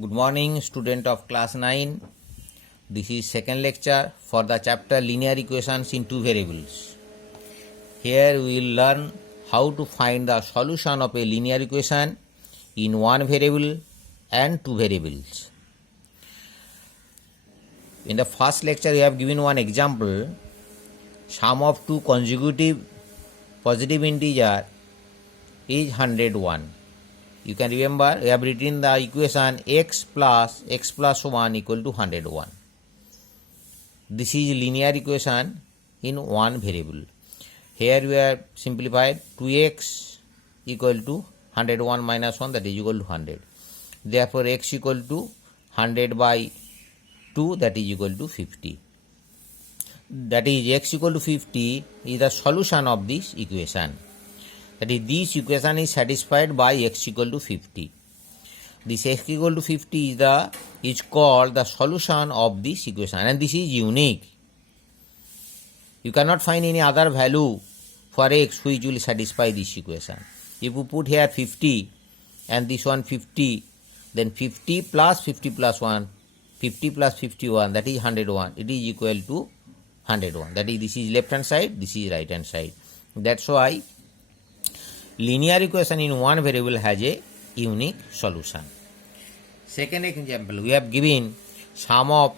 Good morning, student of class 9. This is second lecture for the chapter linear equations in two variables. Here we will learn how to find the solution of a linear equation in one variable and two variables. In the first lecture we have given one example. Sum of two consecutive positive integer is 101. You can remember we have written the equation x plus 1 equal to 101. This is linear equation in one variable. Here we have simplified 2x equal to 101 minus 1, that is equal to 100. Therefore x equal to 100 by 2, that is equal to 50. That is x equal to 50 is the solution of this equation. That is, this equation is satisfied by x equal to 50. This x equal to 50 is called the solution of this equation, and this is unique. You cannot find any other value for x which will satisfy this equation. If you put here 50 and this one 50, then 50 plus 50 plus 1, 50 plus 51, that is 101. It is equal to 101. That is, this is left hand side, this is right hand side. That's why linear equation in one variable has a unique solution. Second example, we have given sum of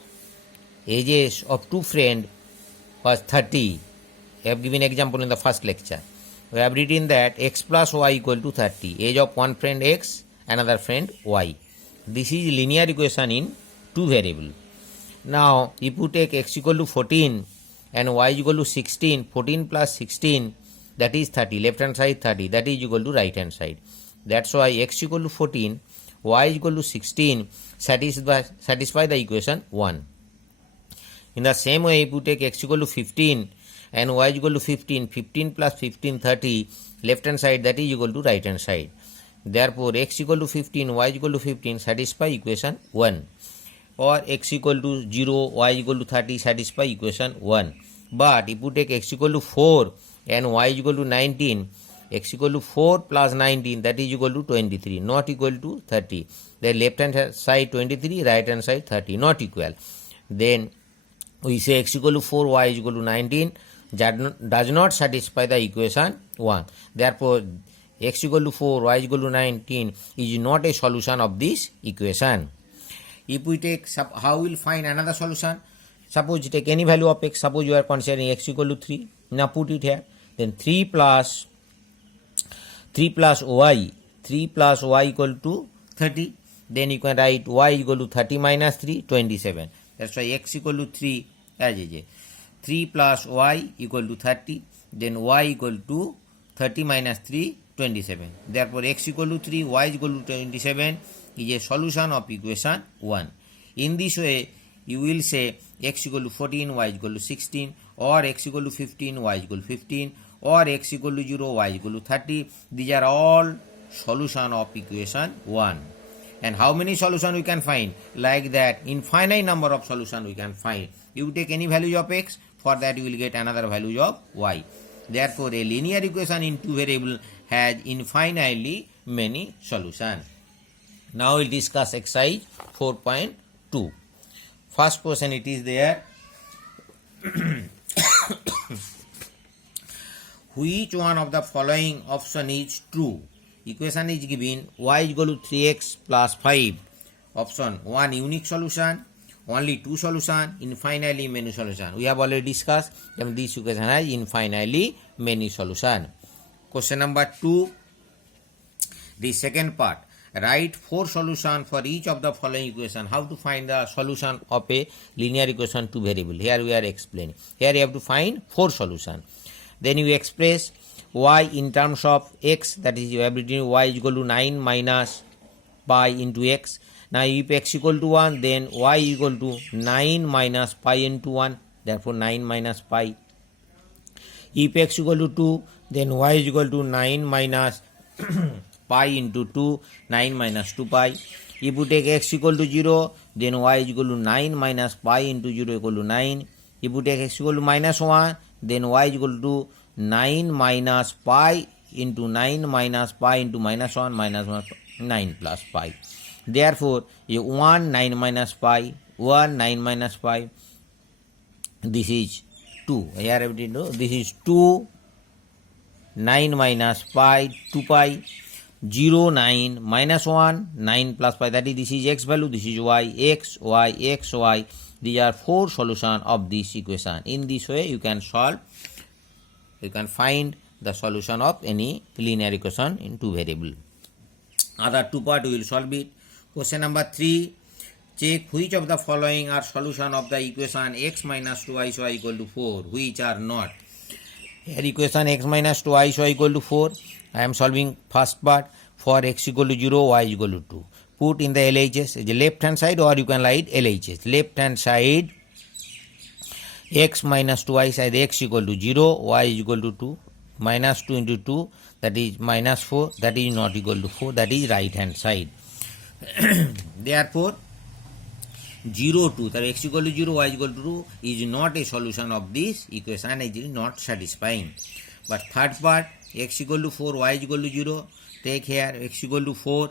ages of two friends was 30. We have given example in the first lecture. We have written that x plus y equal to 30. Age of one friend x, another friend y. This is linear equation in two variable. Now, if you take x equal to 14 and y equal to 16, 14 plus 16, that is 30, left hand side 30, that is equal to right hand side. That's why x equal to 14, y equal to 16 satisfy the equation 1. In the same way, if you take x equal to 15 and y equal to 15, 15 plus 15, 30, left hand side, that is equal to right hand side. Therefore, x equal to 15, y equal to 15 satisfy equation 1. Or x equal to 0, y equal to 30 satisfy equation 1. But if you take x equal to 4 and y equal to 19, x equal to 4 plus 19, that is equal to 23, not equal to 30. The left hand side 23, right hand side 30, not equal. Then we say x equal to 4, y is equal to 19 does not satisfy the equation 1. Therefore, x equal to 4, y equal to 19 is not a solution of this equation. If we take, how we will find another solution? Suppose you take any value of x. Suppose you are considering x equal to 3. Now put it here. Then 3 plus y equal to 30. Then you can write y equal to 30 minus 3, 27. That's why x equal to 3 as is. 3 plus y equal to 30. Then y equal to 30 minus 3, 27. Therefore, x equal to 3, y equal to 27 is a solution of equation 1. In this way, you will say x equal to 14, y equal to 16, or x equal to 15, y equal to 15, or x equal to 0, y equal to 30. These are all solution of equation 1. And how many solutions we can find? Like that, infinite number of solutions we can find. You take any value of x, for that you will get another value of y. Therefore, a linear equation in two variables has infinitely many solutions. Now we will discuss exercise 4.2. First question, it is there. Which one of the following option is true? Equation is given y is equal to 3x plus 5. Option 1 unique solution, only 2 solution, infinitely many solution. We have already discussed that this equation has infinitely many solution. Question number 2, the second part. Write 4 solutions for each of the following equation. How to find the solution of a linear equation two variable? Here we are explaining. Here you have to find 4 solutions. Then you express y in terms of x, that is you have written y is equal to 9 minus pi into x. Now if x equal to 1, then y equal to 9 minus pi into 1, therefore 9 minus pi. If x equal to 2, then y is equal to 9 minus pi into 2, 9 minus 2 pi. If you take x equal to 0, then y is equal to 9 minus pi into 0 equal to 9. If you take x equal to minus 1, then y is equal to 9 minus pi into 9 minus pi into minus 1 minus 1, 9 plus pi. Therefore, 1 9 minus pi, 1 9 minus pi, this is 2. Here I have written, this is 2 9 minus pi, 2 pi, 0 9 minus 1 9 plus pi, that is this is x value, this is y, x y x y. These are 4 solutions of this equation. In this way you can solve, you can find the solution of any linear equation in 2 variable. Other 2 part we will solve it. Question number 3, check which of the following are solution of the equation x minus 2y so equal to 4, which are not. Here equation x minus 2y so equal to 4. I am solving first part. For x equal to 0, y equal to 2. Put in the LHS, the left hand side, or you can write LHS. Left hand side, x minus 2y side, x equal to 0, y is equal to 2. Minus 2 into 2, that is minus 4, that is not equal to 4, that is right hand side. Therefore, 0 2, that x equal to 0, y equal to 2 is not a solution of this equation, it is not satisfying. But third part, x equal to 4, y equal to 0, take here x equal to 4,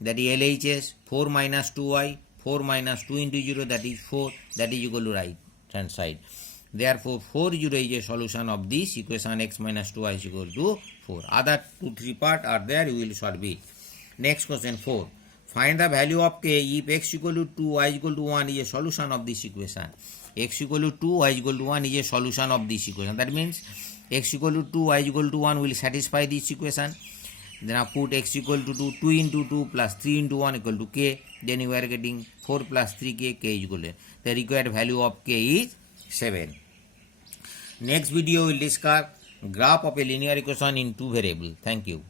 that is LHS, 4 minus 2y, 4 minus 2 into 0, that is 4, that is equal to right hand side. Therefore, 4 0 is a solution of this equation x minus 2y is equal to 4. Other 2 3 part are there, we will solve it. Next question 4. Find the value of k if x equal to 2, y equal to 1 is a solution of this equation. X equal to 2, y equal to 1 is a solution of this equation. That means x equal to 2, y equal to 1 will satisfy this equation. Then I put x equal to 2, 2 into 2 plus 3 into 1 equal to k. Then you are getting 4 plus 3k, k is equal to. The required value of k is 7. Next video will discuss graph of a linear equation in 2 variable. Thank you.